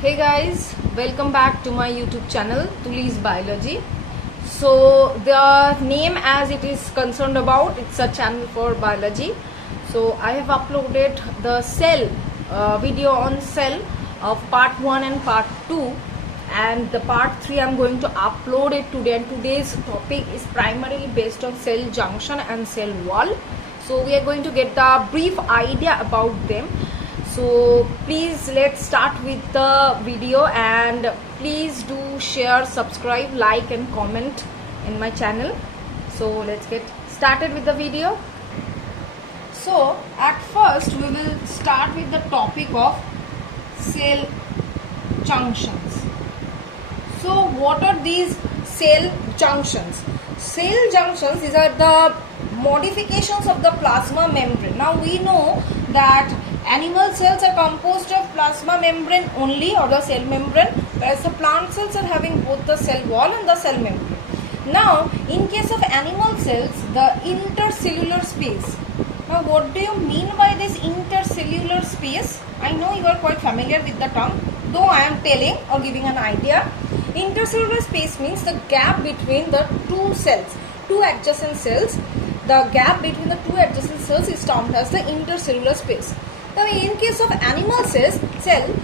Hey guys, welcome back to my YouTube channel Tuli's Biology. So the name as it is concerned about, it's a channel for biology. So I have uploaded the cell video on cell of part 1 and part 2, and the part 3 I'm going to upload it today, and today's topic is primarily based on cell junction and cell wall. So we are going to get the brief idea about them. So please let's start with the video, and please do share, subscribe, like and comment in my channel. So let's get started with the video. So at first we will start with the topic of cell junctions. So what are these cell junctions? Cell junctions, these are the modifications of the plasma membrane. Now we know that animal cells are composed of plasma membrane only, or the cell membrane, whereas the plant cells are having both the cell wall and the cell membrane. Now in case of animal cells, the intercellular space. Now what do you mean by this intercellular space? I know you are quite familiar with the term, though I am telling or giving an idea. Intercellular space means the gap between the two adjacent cells. The gap between the two adjacent cells is termed as the intercellular space. Now in case of animal cell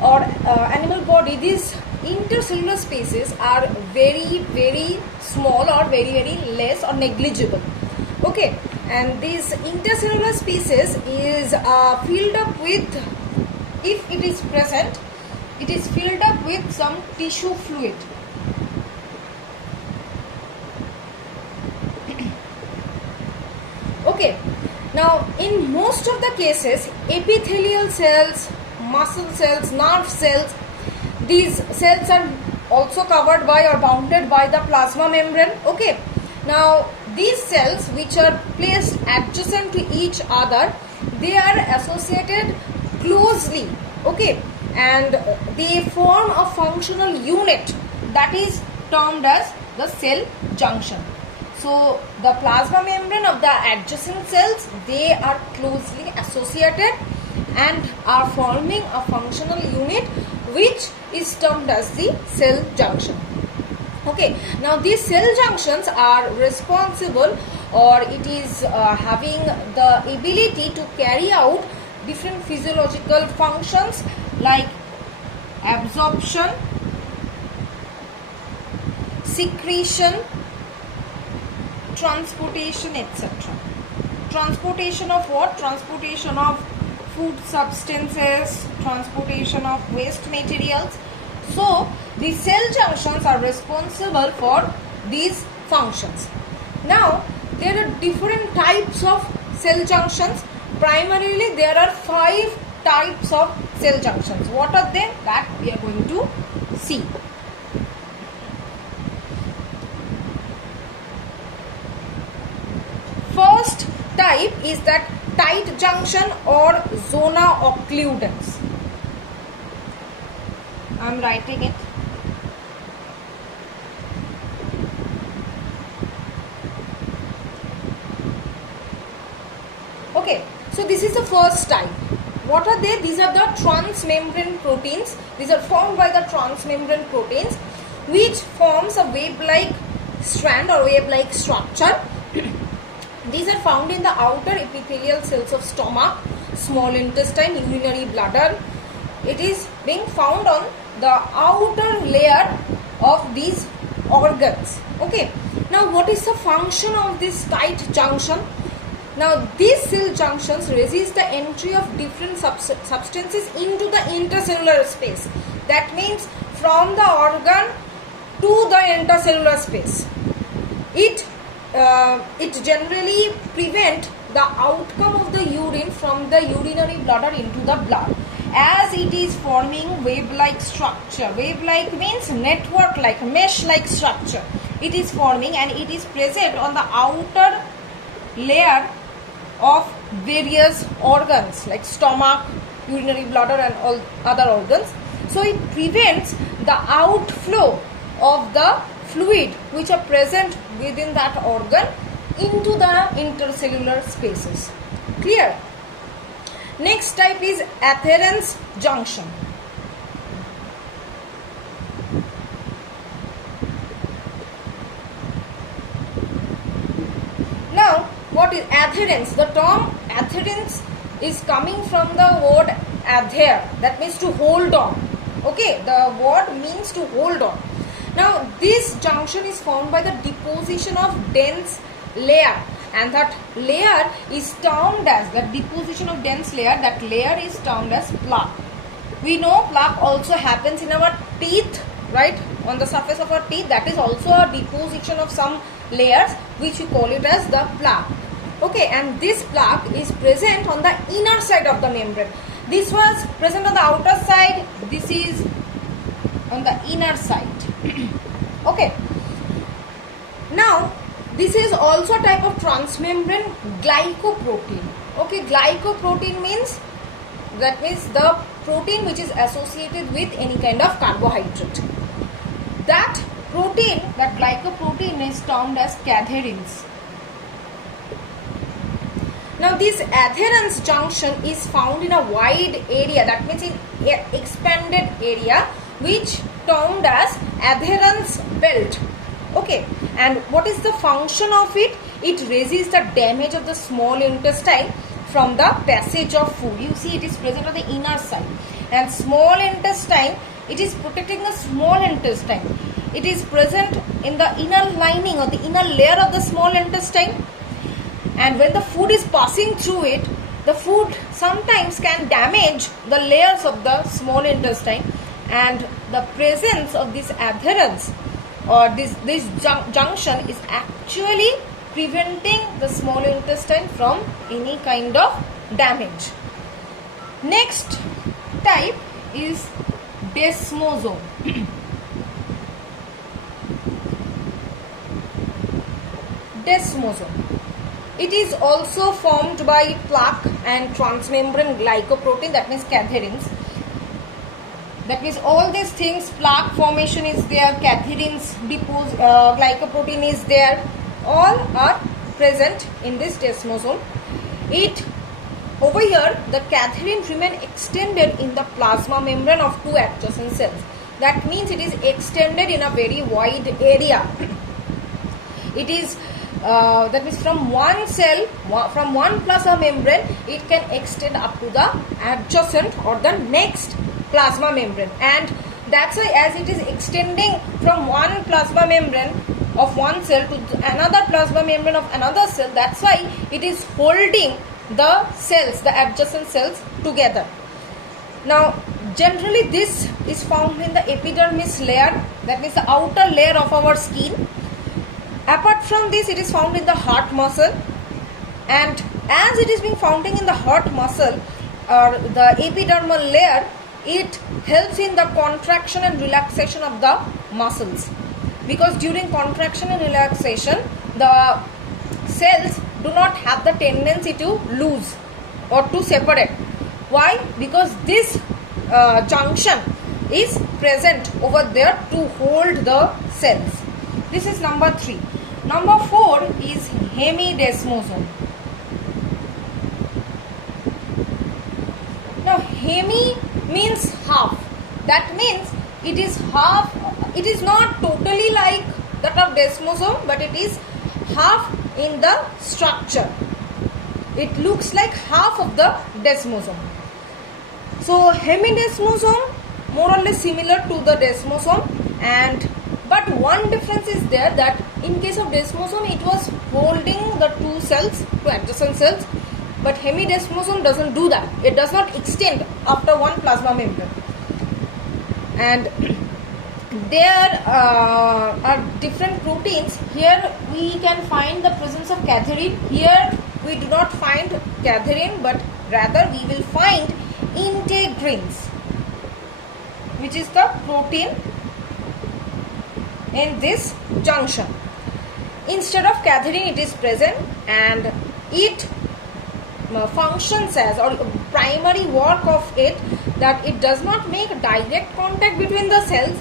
or animal body, these intercellular spaces are very small or very less or negligible. Okay, and these intercellular spaces is filled up with, if it is present, it is filled up with some tissue fluid. Okay, now in most of the cases, epithelial cells, muscle cells, nerve cells, these cells are also covered by or bounded by the plasma membrane. Okay, now these cells which are placed adjacent to each other, they are associated closely. Okay, and they form a functional unit that is termed as the cell junction. So the plasma membrane of the adjacent cells, they are closely associated and are forming a functional unit which is termed as the cell junction. Okay, now these cell junctions are responsible, or it is having the ability to carry out different physiological functions like absorption, secretion, transportation, etc. Transportation of what? Transportation of food substances, transportation of waste materials. So the cell junctions are responsible for these functions. Now there are different types of cell junctions. Primarily there are 5 types of cell junctions. What are they? That we are going to see. First type is that tight junction or zona occludens. I am writing it. Okay, so this is the first type. What are they? These are the transmembrane proteins. These are formed by the transmembrane proteins, which forms a wave-like strand or wave-like structure. These are found in the outer epithelial cells of stomach, small intestine, urinary bladder. It is being found on the outer layer of these organs. Okay. Now what is the function of this tight junction? Now these cell junctions resist the entry of different substances into the intercellular space. That means from the organ to the intercellular space. It generally prevent the outcome of the urine from the urinary bladder into the blood, as it is forming wave-like structure. Wave-like means network-like, mesh-like structure. It is forming, and it is present on the outer layer of various organs like stomach, urinary bladder and all other organs. So it prevents the outflow of the fluid which are present within that organ into the intercellular spaces. Clear? Next type is adherens junction. what is adherence? The term adherence is coming from the word adhere, that means to hold on. Okay, the word means to hold on. Now this junction is formed by the deposition of dense layer, and that layer is termed as, the deposition of dense layer, that layer is termed as plaque. We know plaque also happens in our teeth, right? On the surface of our teeth, that is also a deposition of some layers, which we call it as the plaque. Okay, and this plaque is present on the inner side of the membrane. This was present on the outer side, this is on the inner side. Okay, now this is also a type of transmembrane glycoprotein. Okay, glycoprotein means, that means the protein which is associated with any kind of carbohydrate. That protein, that glycoprotein, is termed as cadherins. Now this adherence junction is found in a wide area, that means in expanded area, which termed as adherence belt. Okay, and what is the function of it? It resists the damage of the small intestine from the passage of food. You see, it is present on the inner side, and small intestine, it is protecting the small intestine. It is present in the inner lining or the inner layer of the small intestine, and when the food is passing through it, the food sometimes can damage the layers of the small intestine, and the presence of this adherence or this junction is actually preventing the small intestine from any kind of damage. Next type is desmosome. Desmosome. It is also formed by plaque and transmembrane glycoprotein, that means cadherins. That means all these things, plaque formation is there, cadherins, glycoprotein is there, all are present in this desmosome. It, over here, the cadherin remain extended in the plasma membrane of two adjacent cells. That means it is extended in a very wide area. It is that means from one cell, from one plasma membrane, it can extend up to the adjacent or the next plasma membrane, and that's why, as it is extending from one plasma membrane of one cell to another plasma membrane of another cell, that's why it is holding the cells, the adjacent cells together. Now generally this is found in the epidermis layer, that means the outer layer of our skin. Apart from this, it is found in the heart muscle, and as it is being found in the heart muscle or the epidermal layer, it helps in the contraction and relaxation of the muscles, because during contraction and relaxation the cells do not have the tendency to lose or to separate. Why? Because this junction is present over there to hold the cells. This is number 3. Number 4 is hemidesmosome. Now hemi means half. That means it is half. It is not totally like that of desmosome, but it is half in the structure. It looks like half of the desmosome. So hemidesmosome more or less similar to the desmosome, and but one difference is there, that in case of desmosome it was holding the two cells, two adjacent cells, but hemidesmosome doesn't do that. It does not extend after one plasma membrane, and there are different proteins. Here we can find the presence of cadherin. Here we do not find cadherin, but rather we will find integrins, which is the protein in this junction. Instead of cadherin, it is present, and it functions as, or primary work of it, that it does not make direct contact between the cells,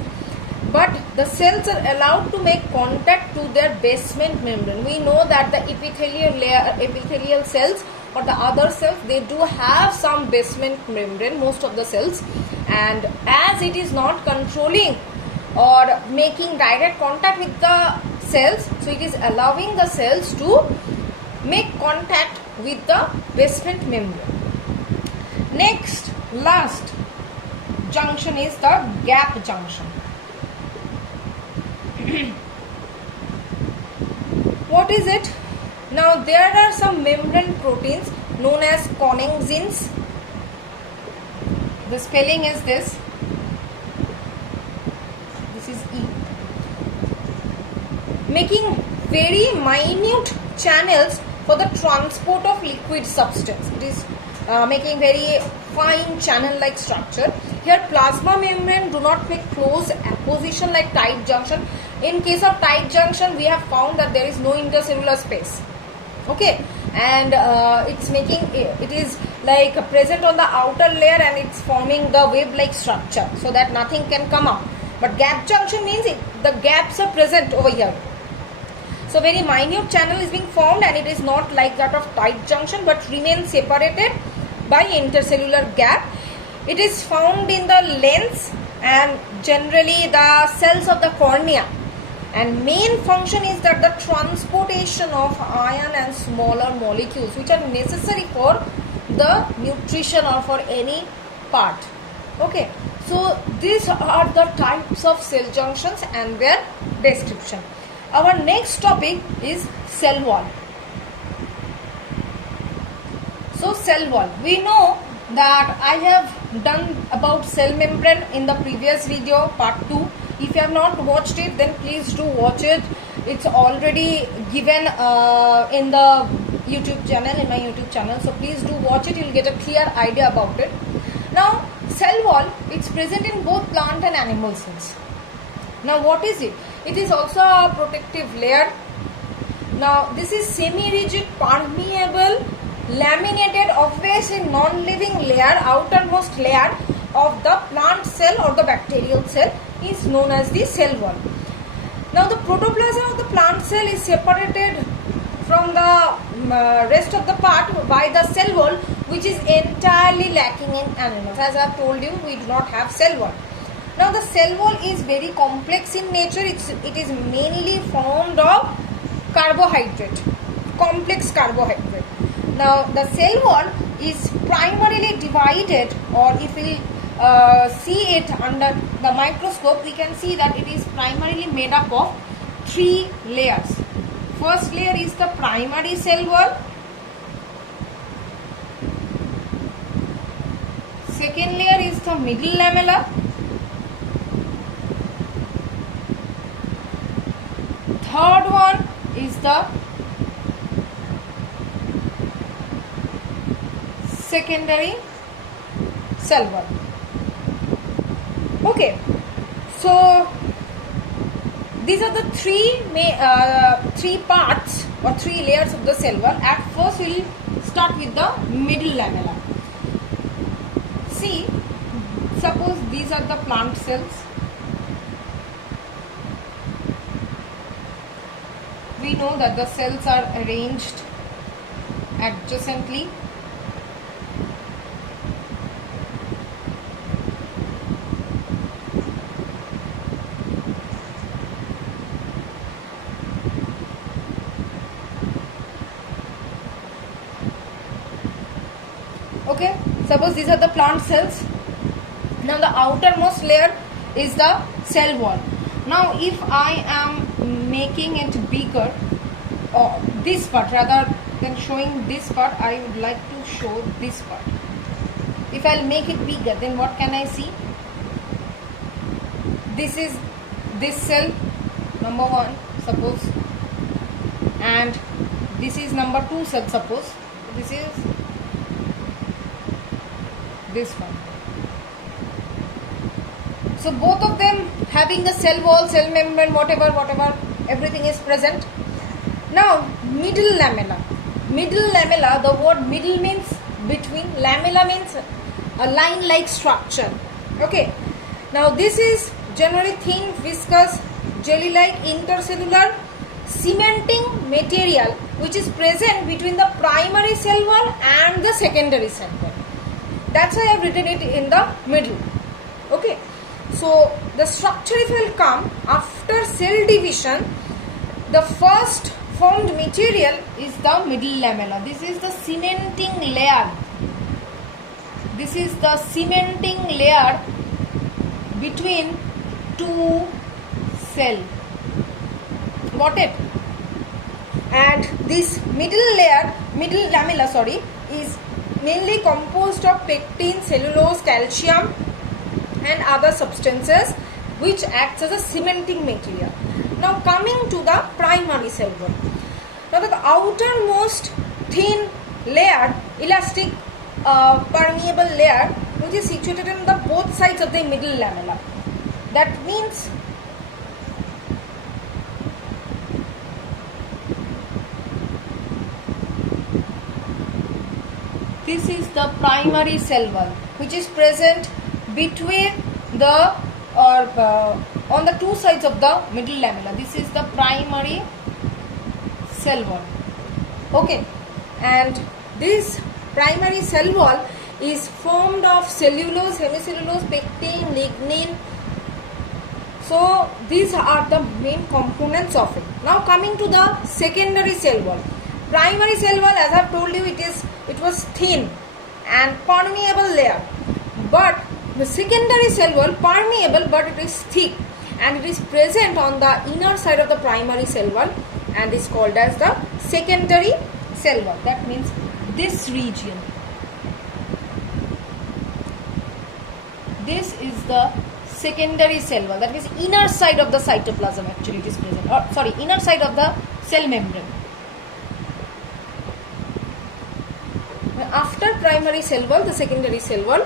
but the cells are allowed to make contact to their basement membrane. We know that the epithelial layer, epithelial cells or the other cells, they do have some basement membrane, most of the cells, and as it is not controlling or making direct contact with the cells, so it is allowing the cells to make contact with the basement membrane. Next, last junction is the gap junction. What is it? Now there are some membrane proteins known as connexins. The spelling is this. This is E. Making very minute channels for the transport of liquid substance. It is making very fine channel-like structure. Here plasma membrane do not make close apposition like tight junction. In case of tight junction, we have found that there is no intercellular space. Okay, and it is like present on the outer layer and it's forming the wave-like structure so that nothing can come out. But gap junction means the gaps are present over here. So very minute channel is being formed and it is not like that of tight junction but remains separated by intercellular gap. It is found in the lens and generally the cells of the cornea, and main function is that the transportation of iron and smaller molecules which are necessary for the nutrition or for any part. Okay, so these are the types of cell junctions and their description. Our next topic is cell wall. So cell wall, we know that I have done about cell membrane in the previous video, part 2. If you have not watched it, then please do watch it. It's already given in the YouTube channel, in my YouTube channel. So please do watch it. You'll get a clear idea about it. Now, cell wall, it's present in both plant and animal cells. Now, what is it? It is also a protective layer. Now, this is semi-rigid, permeable, laminated, obviously non-living layer, outermost layer of the plant cell or the bacterial cell is known as the cell wall. Now the protoplasm of the plant cell is separated from the rest of the part by the cell wall, which is entirely lacking in animals. As I have told you, we do not have cell wall. Now the cell wall is very complex in nature. It is mainly formed of carbohydrate, complex carbohydrate. Now the cell wall is primarily divided, or if we see it under the microscope, we can see that it is primarily made up of 3 layers. First layer is the primary cell wall. Second layer is the middle lamella. Third one is the secondary cell wall. Okay, so these are the three parts or 3 layers of the cell wall. At first, we will start with the middle lamella. See, suppose these are the plant cells. We know that the cells are arranged adjacently. Okay, suppose these are the plant cells. Now the outermost layer is the cell wall. Now if I am making it bigger, or this part rather than showing this part, I would like to show this part. If I'll make it bigger, then what can I see? This is this cell number 1, suppose, and this is number 2 cell, suppose. This is this one. So both of them having the cell wall, cell membrane, whatever, everything is present. Now middle lamella. Middle lamella, the word middle means between, lamella means a line-like structure. Okay. Now this is generally thin, viscous, jelly-like intercellular cementing material which is present between the primary cell wall and the secondary cell wall. That's why I have written it in the middle. Okay. So the structure, if it will come after cell division, the first formed material is the middle lamella. This is the cementing layer. This is the cementing layer between two cells. Got it? And this middle lamella, is mainly composed of pectin, cellulose, calcium and other substances which acts as a cementing material. Now coming to the primary cell wall. Now the outermost thin layer, elastic permeable layer, which is situated on the both sides of the middle lamella. That means this is the primary cell wall, which is present between the on the two sides of the middle lamella. This is the primary cell wall. Okay, and this primary cell wall is formed of cellulose, hemicellulose, pectin, lignin. So these are the main components of it. Now coming to the secondary cell wall. Primary cell wall, as I have told you, it was thin and permeable layer, but the secondary cell wall permeable but it is thick and it is present on the inner side of the primary cell wall and is called as the secondary cell wall. That means this region. This is the secondary cell wall, that is inner side of the cytoplasm actually it is present, or sorry, inner side of the cell membrane. After primary cell wall, the secondary cell wall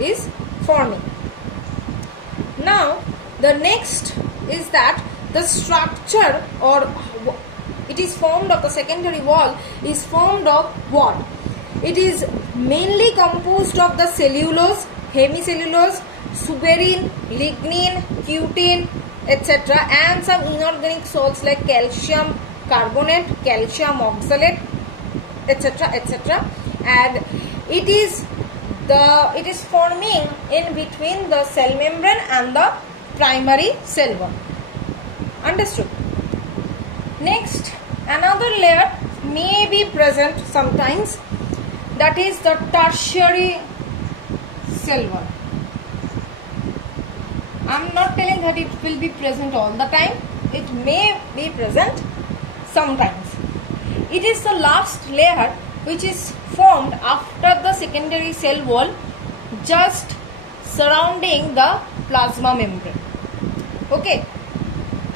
is forming. Now the next is that the structure, or it is formed of the secondary wall is formed of what? It is mainly composed of the cellulose, hemicellulose, suberin, lignin, cutin, etc. and some inorganic salts like calcium carbonate, calcium oxalate, etc., etc. and it is forming in between the cell membrane and the primary cell wall. Understood? Next, another layer may be present sometimes, that is the tertiary cell wall. I am not telling that it will be present all the time, it may be present sometimes. It is the last layer which is formed after the secondary cell wall, just surrounding the plasma membrane. Okay,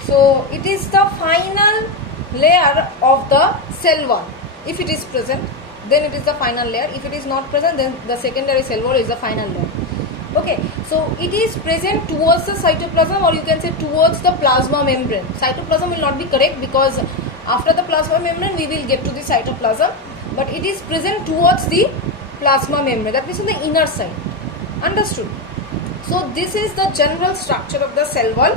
so it is the final layer of the cell wall. If it is present, then it is the final layer. If it is not present, then the secondary cell wall is the final layer. Okay, so it is present towards the cytoplasm, or you can say towards the plasma membrane. Cytoplasm will not be correct because after the plasma membrane we will get to the cytoplasm, but it is present towards the plasma membrane, that means on the inner side. Understood? So this is the general structure of the cell wall.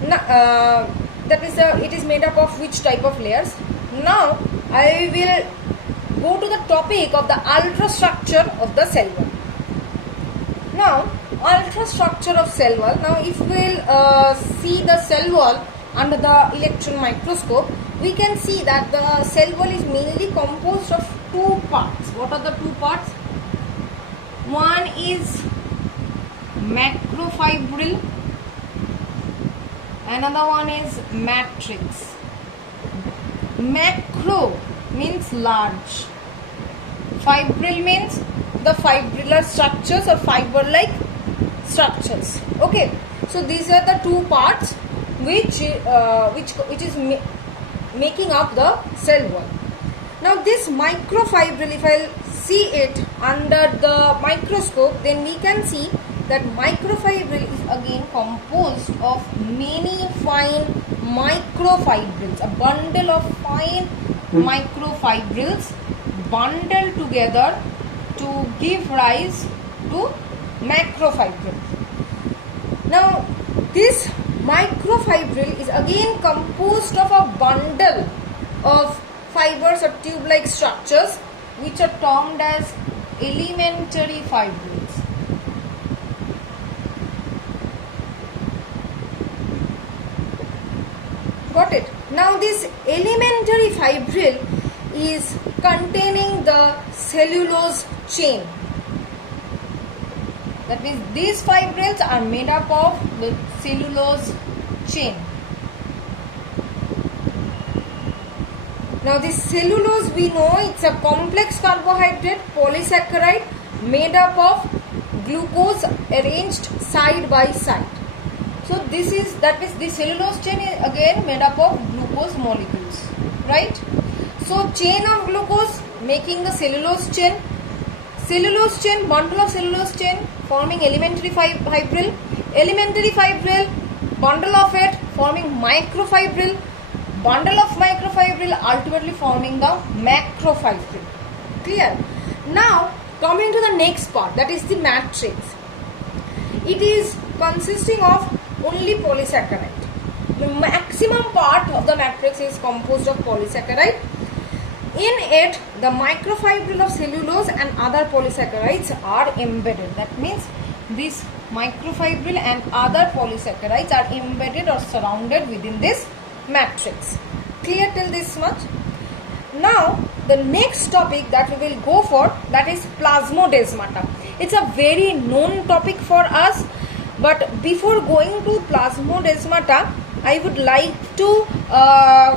That is it is made up of which type of layers. Now I will go to the topic of the ultrastructure of the cell wall. Now ultrastructure of cell wall. Now if we will see the cell wall under the electron microscope, we can see that the cell wall is mainly composed of two parts. What are the two parts? One is macrofibril, another one is matrix. Macro means large, fibril means the fibrillar structures or fiber like structures. Okay, so these are the two parts which is making up the cell wall. Now this microfibril, if I will see it under the microscope, then we can see that microfibril is again composed of many fine microfibrils, a bundle of fine microfibrils bundled together to give rise to macrofibril. Now this microfibril is again composed of a bundle of fibers or tube-like structures which are termed as elementary fibrils. Got it? Now this elementary fibril is containing the cellulose chain. That means these fibrils are made up of the cellulose chain. Now this cellulose, we know it's a complex carbohydrate polysaccharide made up of glucose arranged side by side. So that means the cellulose chain is again made up of glucose molecules, right? So chain of glucose making the cellulose chain, bundle of cellulose chain forming elementary fibril, bundle of it forming microfibril, bundle of microfibril ultimately forming the macrofibril. Clear? Now coming to the next part, that is the matrix. It is consisting of only polysaccharide. The maximum part of the matrix is composed of polysaccharide. In it, the microfibril of cellulose and other polysaccharides are embedded. That means this microfibril and other polysaccharides are embedded or surrounded within this matrix. Clear till this much? Now the next topic that we will go for, that is plasmodesmata. It's a very known topic for us, but before going to plasmodesmata, I would like to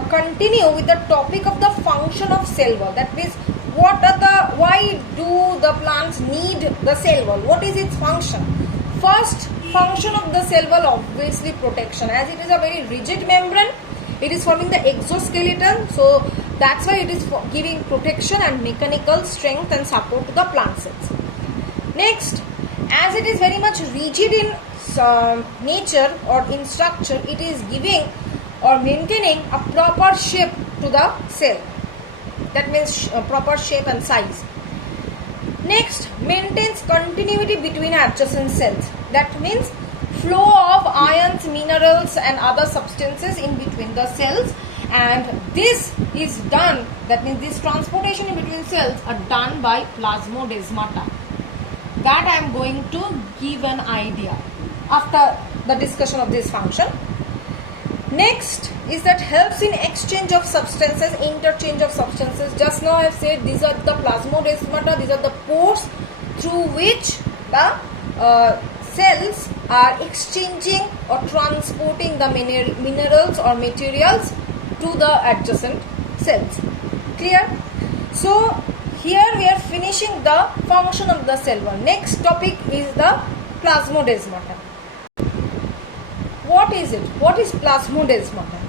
continue with the topic of the function of cell wall. That means why do the plants need the cell wall? What is its function? First function of the cell wall, obviously protection. As it is a very rigid membrane, it is forming the exoskeleton, so that's why it is giving protection and mechanical strength and support to the plant cells. Next, as it is very much rigid in nature or in structure, it is giving or maintaining a proper shape to the cell. That means proper shape and size. Next, maintains continuity between adjacent cells. That means flow of ions, minerals and other substances in between the cells, and this is done, that means this transportation in between cells are done by plasmodesmata. That I am going to give an idea after the discussion of this function. Next is that helps in exchange of substances, interchange of substances. Just now I have said these are the plasmodesmata, these are the pores through which the cells are exchanging or transporting the minerals or materials to the adjacent cells. Clear? So here we are finishing the function of the cell wall. Next topic is the plasmodesmata. What is it? What is plasmodesmata?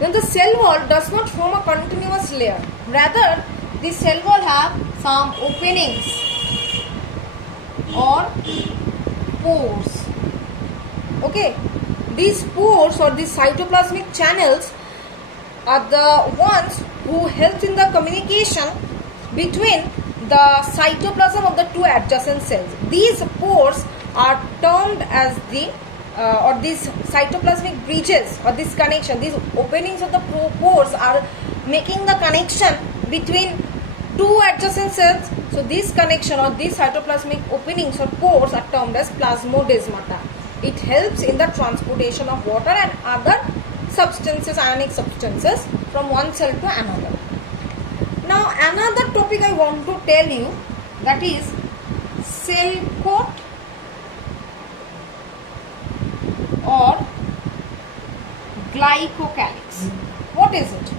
Then the cell wall does not form a continuous layer. Rather, the cell wall have some openings or pores. Okay, these pores or these cytoplasmic channels are the ones who help in the communication between the cytoplasm of the two adjacent cells. These pores are termed as the or these cytoplasmic bridges or this connection, these openings of the pores are making the connection between two adjacent cells. So this connection or these cytoplasmic openings or pores are termed as plasmodesmata. It helps in the transportation of water and other substances, ionic substances, from one cell to another. Now another topic I want to tell you, that is cell coat or glycocalyx. What is it?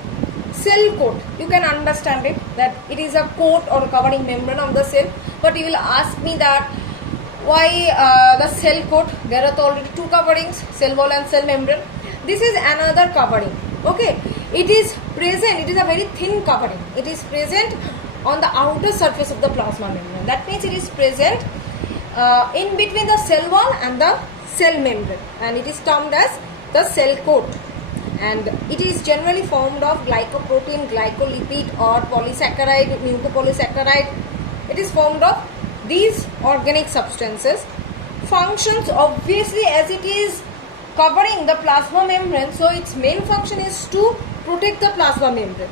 Cell coat, you can understand it, that it is a coat or covering membrane of the cell. But you will ask me that why the cell coat? There are already two coverings, cell wall and cell membrane. This is another covering. Okay, it is present, it is a very thin covering. It is present on the outer surface of the plasma membrane. That means it is present in between the cell wall and the cell membrane, and it is termed as the cell coat. And it is generally formed of glycoprotein, glycolipid or polysaccharide, mucopolysaccharide. It is formed of these organic substances. Functions, obviously, as it is covering the plasma membrane, so its main function is to protect the plasma membrane.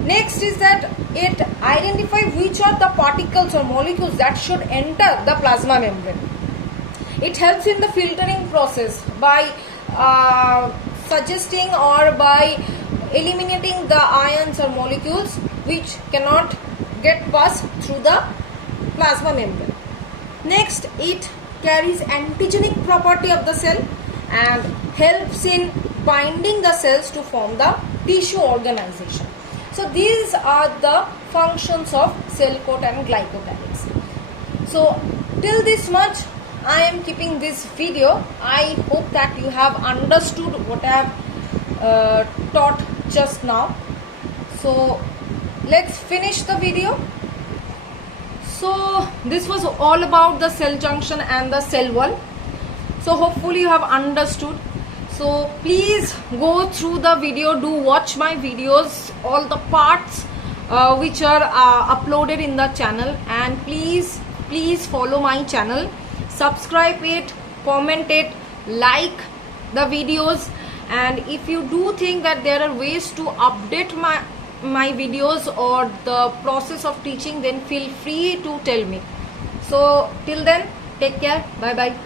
Next is that it identifies which are the particles or molecules that should enter the plasma membrane. It helps in the filtering process by suggesting or by eliminating the ions or molecules which cannot get passed through the plasma membrane. Next, it carries antigenic property of the cell and helps in binding the cells to form the tissue organization. So these are the functions of cell coat and glycocalyx. So till this much I am keeping this video. I hope that you have understood what I have taught just now. So let's finish the video. So this was all about the cell junction and the cell wall. So hopefully you have understood. So please go through the video, do watch my videos, all the parts which are uploaded in the channel, and please follow my channel, subscribe it, comment it, like the videos, and if you do think that there are ways to update my videos or the process of teaching, then feel free to tell me. So till then, take care, bye bye.